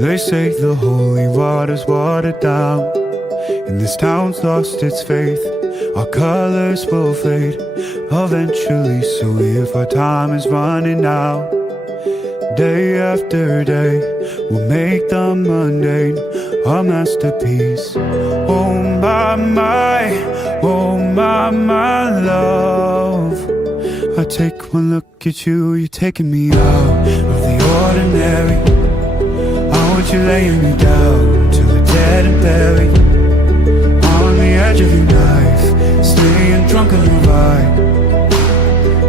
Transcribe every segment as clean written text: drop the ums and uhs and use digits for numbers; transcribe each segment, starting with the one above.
They say the holy water's watered down, and this town's lost its faith. Our colors will fade eventually, so if our time is running out, day after day, we'll make the mundane a masterpiece. Oh my love, I take one look at you, you're taking me out of the ordinary. I want you laying me down till we're dead and buried, on the edge of your knife, staying drunk on your vibe.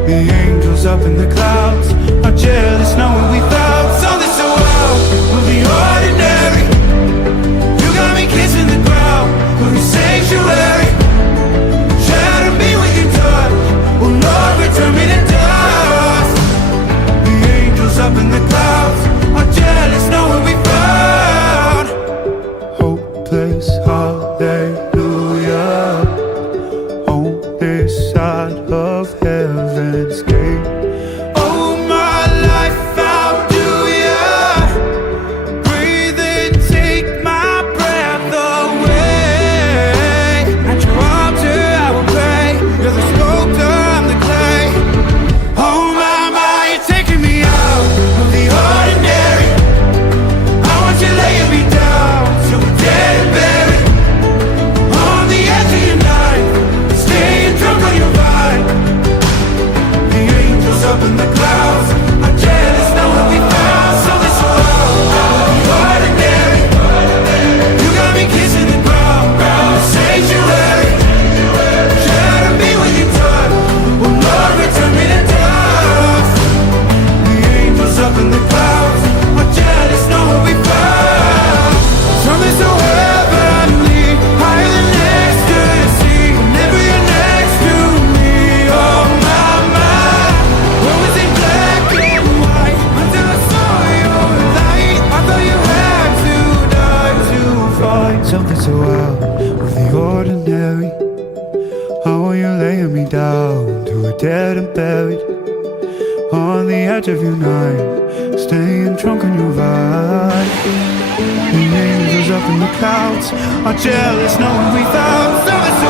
The angels up in the clouds are jealous knowing we found something so out of the ordinary. You got me kissing the ground, we're a sanctuary. Shatter me with your touch, oh Lord, return me to dust. The angels up in the clouds are jealous knowing we found hopeless hallelujah on this side of heaven's gate. Oh my life, how do ya breathe and take my breath away? At your altar I will pray, you're the sculptor, I'm the clay. Oh my, you're taking me out of the ordinary. I want you laying me down till we're dead and buried, on the edge of your knife, staying drunk on your vine. The angels up in the clouds are jealous knowing we found something so out of the ordinary. You got me kissing the ground, a sanctuary. Shatter me with your touch, oh Lord, return me to dust. The angels up in the clouds are jealous knowing we found something so heavenly, higher than ecstasy. Whenever you're next to me, oh my, when was it black and white until I saw your light? I thought you had to die to find something so out of the ordinary. How are you laying me down till we're dead and buried, on the edge of your knife, staying drunk on your vibe. The angels up in the clouds are jealous knowing we found something so